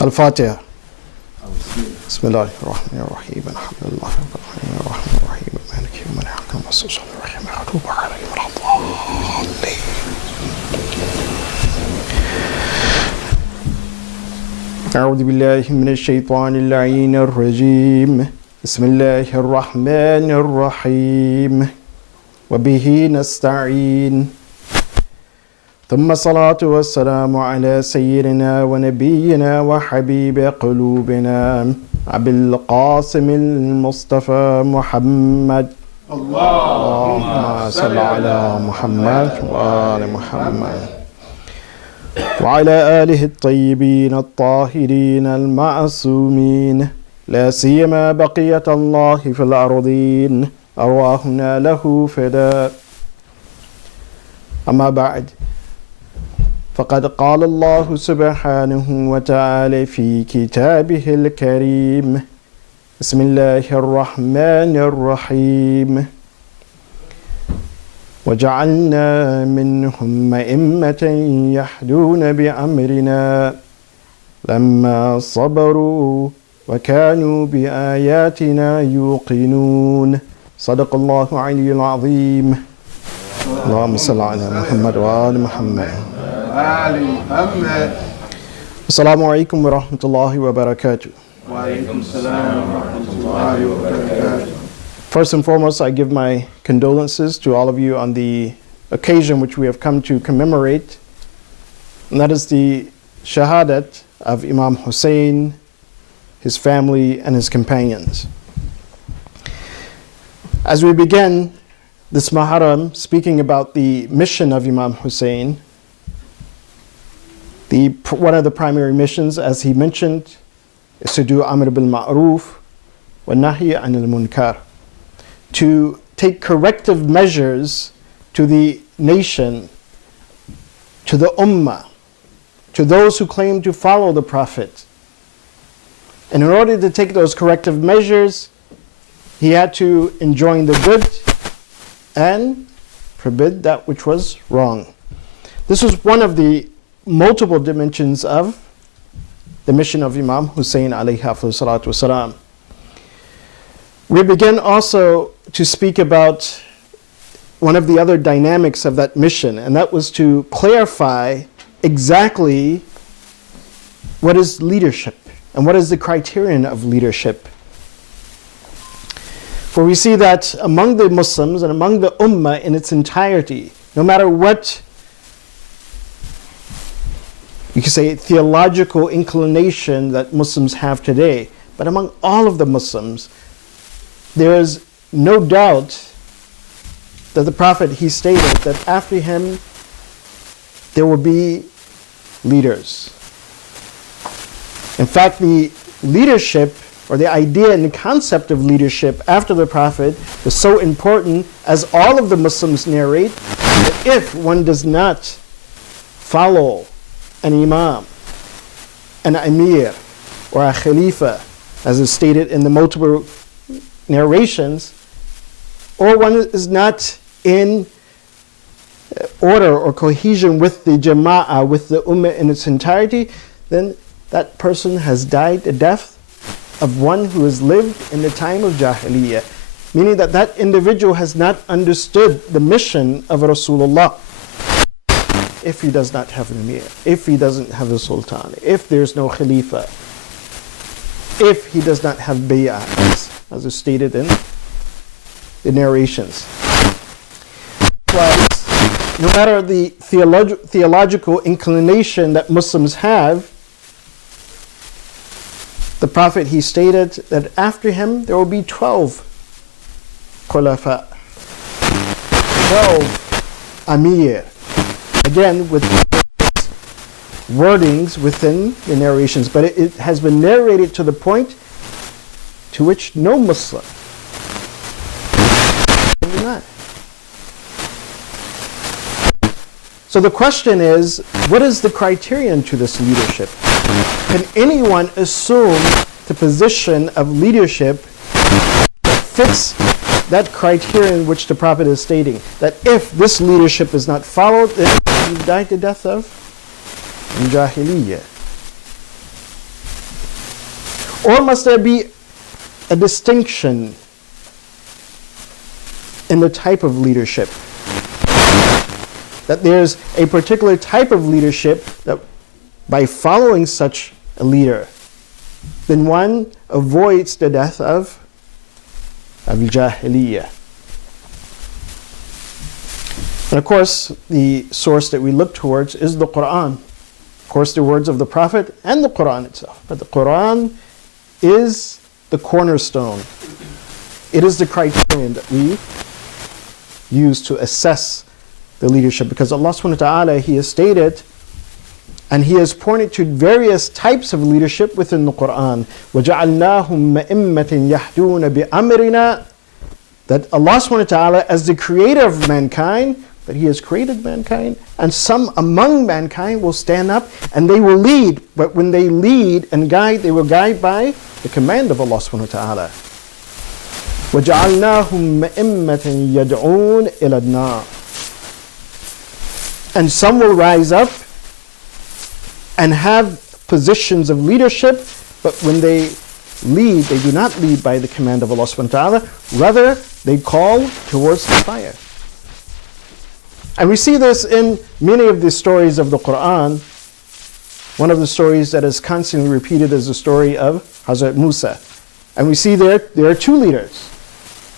Al-Fatiha. Bismillahirrahmanirrahim. Alhamdulillah Rabbil Alamin Ar-Rahmanir Rahim Maliki Yawmid Din As-Salamu Alayhim wa rahmatullahi. أعوذ بالله من الشيطان اللعين الرجيم بسم الله الرحمن الرحيم وبه نستعين ثم الصلاة والسلام على سيدنا ونبينا وحبيب قلوبنا أبي القاسم المصطفى محمد اللهم صل على محمد وآل محمد وعلى آله الطيبين الطاهرين المعصومين لا سيما بقية الله في الأرضين أرواحنا له فداء أما بعد فقد قال الله سبحانه وتعالى في كتابه الكريم بسم الله الرحمن الرحيم وجعلنا منهم أئمة يهدون بأمرنا لما صبروا وكانوا بآياتنا يوقنون صدق الله العلي العظيم اللهم صل على محمد وآل محمد السلام عليكم ورحمة الله وبركاته. First and foremost, I give my condolences to all of you on the occasion which we have come to commemorate, and that is the shahadat of Imam Hussein, his family, and his companions. As we begin this Muharram, speaking about the mission of Imam Hussein, one of the primary missions, as he mentioned, is to do Amr bil Ma'ruf wa Nahi anil Munkar, to take corrective measures to the nation, to the ummah, to those who claim to follow the Prophet. And in order to take those corrective measures, he had to enjoin the good and forbid that which was wrong. This was one of the multiple dimensions of the mission of Imam Hussein alayhi salatu wasalam. We begin also to speak about one of the other dynamics of that mission, and that was to clarify exactly what is leadership and what is the criterion of leadership. For we see that among the Muslims and among the Ummah in its entirety, no matter what you could say theological inclination that Muslims have today, but among all of the Muslims, there is no doubt that the Prophet, he stated that after him there will be leaders. In fact, the leadership, or the idea and the concept of leadership after the Prophet was so important, as all of the Muslims narrate, that if one does not follow an imam, an emir, or a khalifa, as is stated in the multiple narrations, or one is not in order or cohesion with the jama'ah, with the ummah in its entirety, then that person has died the death of one who has lived in the time of Jahiliyyah, meaning that that individual has not understood the mission of Rasulullah. If he does not have an emir, if he doesn't have a sultan, if there's no khalifa, if he does not have bay'ah, as is stated in the narrations. But no matter the theological inclination that Muslims have, the Prophet, he stated that after him there will be 12 khulafa, 12 amir. Again, with wordings within the narrations, but it has been narrated to the point to which no Muslim can deny. So the question is, what is the criterion to this leadership? Can anyone assume the position of leadership that fits that criterion which the Prophet is stating, that if this leadership is not followed, then you die the death of Jahiliyyah. Or must there be a distinction in the type of leadership? That there's a particular type of leadership that by following such a leader, then one avoids the death of Jahiliyyah. And of course, the source that we look towards is the Quran. Of course, the words of the Prophet and the Quran itself. But the Quran is the cornerstone. It is the criterion that we use to assess the leadership, because Allah subhanahu wa ta'ala, He has stated and He has pointed to various types of leadership within the Quran. وَجَعَلْنَاهُمْ مَئِمَّةٍ يَهْدُونَ بِأَمْرِنَا, that Allah subhanahu wa ta'ala, as the creator of mankind, that He has created mankind, and some among mankind will stand up and they will lead. But when they lead and guide, they will guide by the command of Allah subhanahu wa ta'ala. وَجَعَلْنَاهُمْ مَئِمَّةً يَدْعُونَ إِلَى النَّارِ, and some will rise up and have positions of leadership, but when they lead, they do not lead by the command of Allah subhanahu wa ta'ala, rather they call towards the fire. And we see this in many of the stories of the Quran. One of the stories that is constantly repeated is the story of Hazrat Musa. And we see there are two leaders.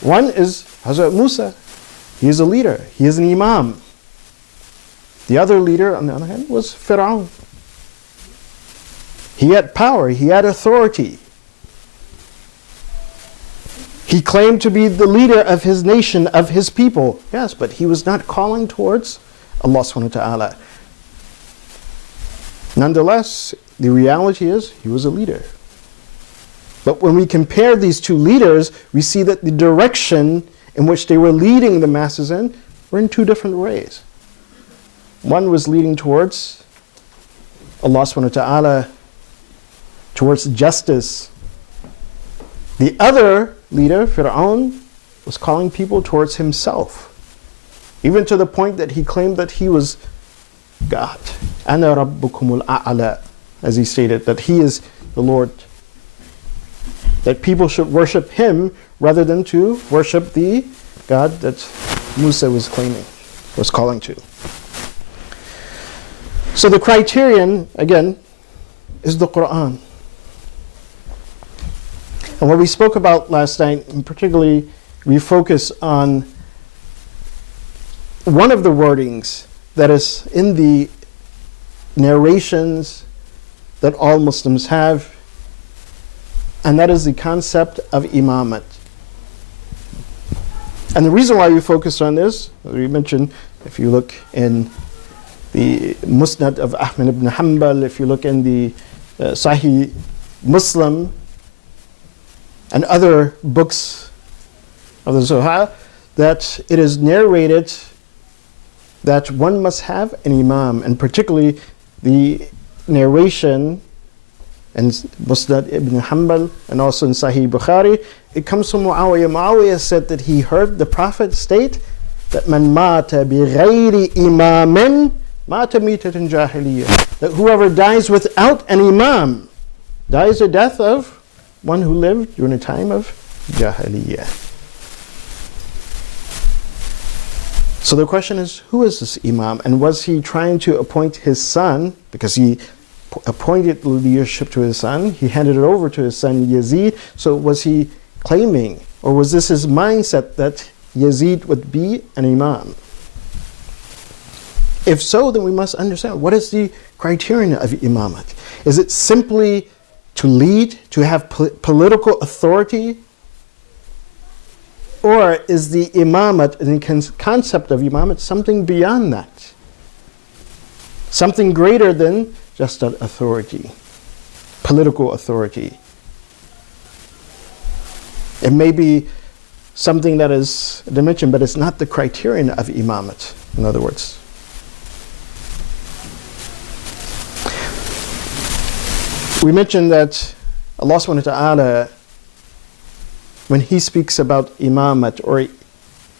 One is Hazrat Musa. He is a leader. He is an imam. The other leader, on the other hand, was Fir'aun. He had power. He had authority. He claimed to be the leader of his nation, of his people. Yes, but he was not calling towards Allah subhanahu wa ta'ala. Nonetheless, the reality is he was a leader. But when we compare these two leaders, we see that the direction in which they were leading the masses in were in two different ways. One was leading towards Allah subhanahu wa ta'ala, towards justice. The other leader, Fir'aun, was calling people towards himself, even to the point that he claimed that he was God. Ana rabbukumul a'la, as he stated, that he is the Lord. That people should worship him rather than to worship the God that Musa was claiming, was calling to. So the criterion, again, is the Quran. And what we spoke about last night, and particularly we focus on one of the wordings that is in the narrations that all Muslims have, and that is the concept of imamat. And the reason why we focus on this, as we mentioned, if you look in the Musnad of Ahmad ibn Hanbal, if you look in the Sahih Muslim, and other books of the Zohar, that it is narrated that one must have an imam, and particularly the narration in Musnad ibn Hanbal and also in Sahih Bukhari, it comes from Muawiyah. Muawiyah said that he heard the Prophet state that man mata bi ghayri imamin mata mitatan jahiliyyah, that whoever dies without an imam dies the death of one who lived during a time of Jahiliyyah. So the question is, who is this Imam? And was he trying to appoint his son, because he appointed the leadership to his son, he handed it over to his son Yazid, so was he claiming, or was this his mindset that Yazid would be an Imam? If so, then we must understand, what is the criterion of Imamat? Is it simply to lead, to have political authority? Or is the imamat, the concept of imamat, something beyond that? Something greater than just that authority, political authority. It may be something that is a dimension, but it's not the criterion of imamat, in other words. We mentioned that Allah subhanahu wa ta'ala when he speaks about imamat or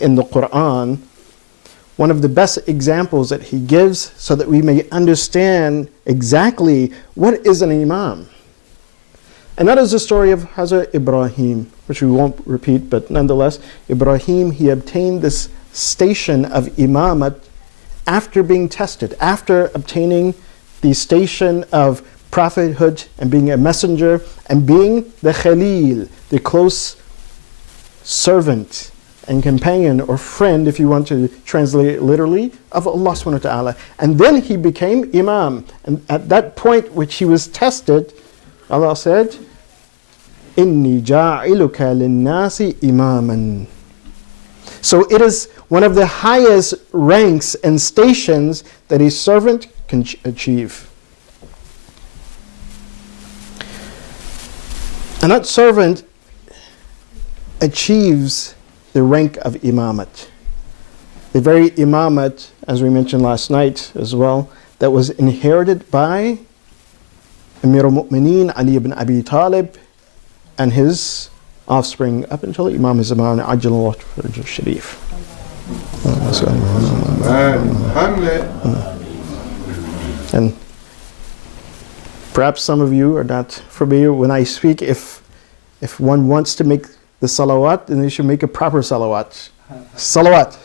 in the Quran, one of the best examples that he gives so that we may understand exactly what is an imam. And that is the story of Hazrat Ibrahim, which we won't repeat, but nonetheless, Ibrahim, he obtained this station of imamat after being tested, after obtaining the station of prophethood and being a messenger and being the Khalil, the close servant and companion or friend, if you want to translate it literally, of Allah subhanahu wa ta'ala. And then he became imam. And at that point which he was tested, Allah said, Inni ja'iluka linnasi imaman. So it is one of the highest ranks and stations that a servant can achieve. And that servant achieves the rank of imamat. The very imamat, as we mentioned last night as well, that was inherited by Amir al-Mu'mineen Ali ibn Abi Talib and his offspring up until Imam Zaman Ajjalallahu Farajah Sharif. And perhaps some of you are not familiar when I speak, if one wants to make the salawat, then they should make a proper salawat. Salawat.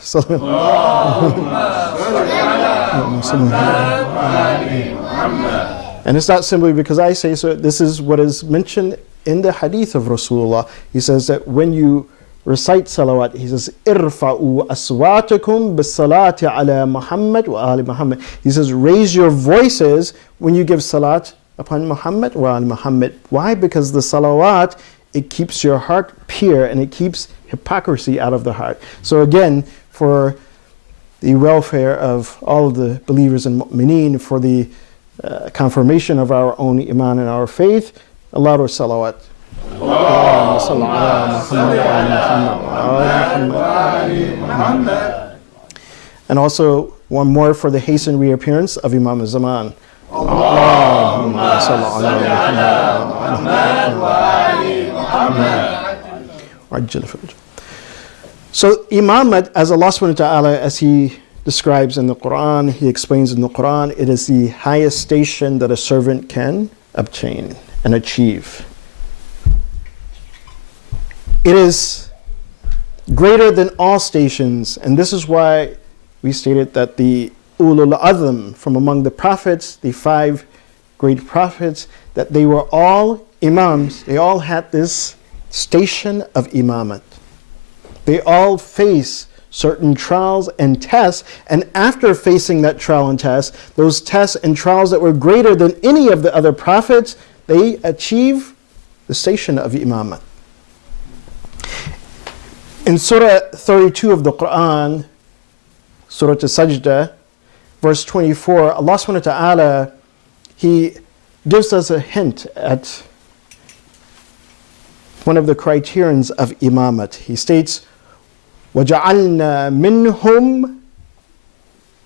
And it's not simply because I say so. This is what is mentioned in the hadith of Rasulullah. He says that when you recite salawat, he says, Irfa'u aswatakum bis-salati ala Muhammad wa ali Muhammad. He says, raise your voices when you give salat upon Muhammad wa ali Muhammad. Why? Because the salawat, it keeps your heart pure and it keeps hypocrisy out of the heart. So again, for the welfare of all of the believers in mu'mineen, for the confirmation of our own iman and our faith, a louder salawat. And also one more for the hastened reappearance of Imam al-Zaman. So imamat, as Allah subhanahu wa ta'ala, as He describes in the Quran, He explains in the Quran, it is the highest station that a servant can obtain and achieve. It is greater than all stations, and this is why we stated that the Ulul Azm from among the prophets, the 5 great prophets, that they were all imams. They all had this station of imamat. They all face certain trials and tests, and after facing that trial and test, those tests and trials that were greater than any of the other prophets, they achieve the station of imamat. In Surah 32 of the Quran, Surah As-Sajdah, verse 24, Allah subhanahu wa ta'ala, He gives us a hint at one of the criterions of imamat. He states, وَجَعَلْنَا مِنْهُمْ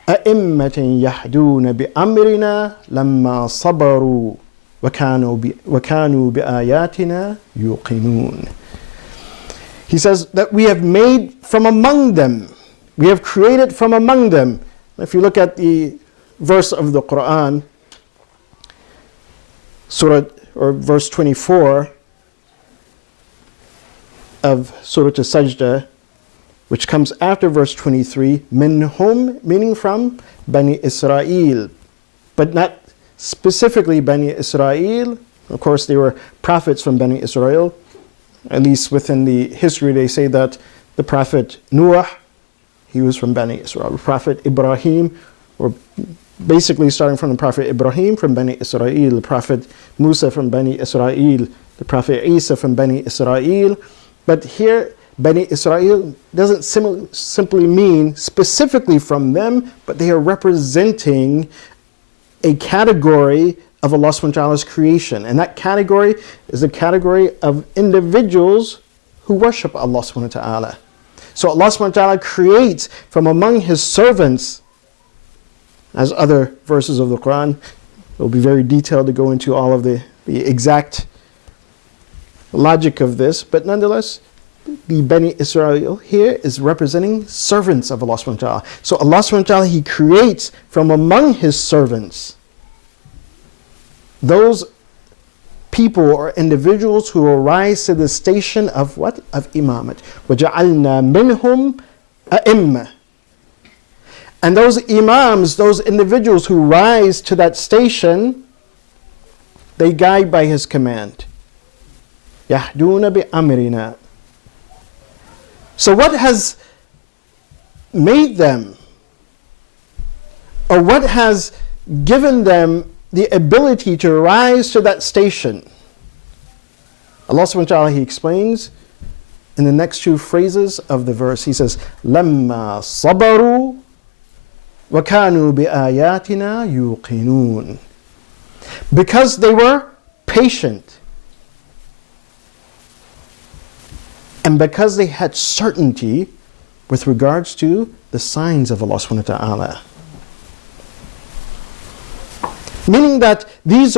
أَئِمَّةً يَهْدُونَ بِأَمْرِنَا لَمَّا صَبَرُوا وَكَانُوا بِآيَاتِنَا يُوقِنُونَ. He says that we have made from among them, we have created from among them. If you look at the verse of the Quran, Surah or verse 24 of Surah As-Sajdah, which comes after verse 23, minhum, meaning from Bani Israel, but not specifically Bani Israel. Of course, they were prophets from Bani Israel. At least within the history, they say that the prophet Noah, he was from Bani Israel. The prophet Ibrahim, or basically starting from the prophet Ibrahim from Bani Israel, the prophet Musa from Bani Israel, the prophet Isa from Bani Israel. But here, Bani Israel doesn't simply mean specifically from them, but they are representing a category of Allah subhanahu wa ta'ala's creation. And that category is the category of individuals who worship Allah subhanahu wa ta'ala. So Allah subhanahu wa ta'ala creates from among His servants, as other verses of the Quran, it will be very detailed to go into all of the exact logic of this, but nonetheless, the Bani Israel here is representing servants of Allah subhanahu wa ta'ala. So Allah subhanahu wa ta'ala, He creates from among His servants those people or individuals who will rise to the station of what? Of imamat. وَجَعَلْنَا مِنْهُمْ أَئِمَّةً. And those imams, those individuals who rise to that station, they guide by His command. يَهْدُونَ بِأَمْرِنَا. So what has made them, or what has given them the ability to rise to that station? Allah subhanahu wa ta'ala, He explains in the next two phrases of the verse. He says, لَمَّا صَبَرُوا وَكَانُوا بِآيَاتِنَا يُوقِنُونَ. Because they were patient, and because they had certainty with regards to the signs of Allah subhanahu wa ta'ala. Meaning that these are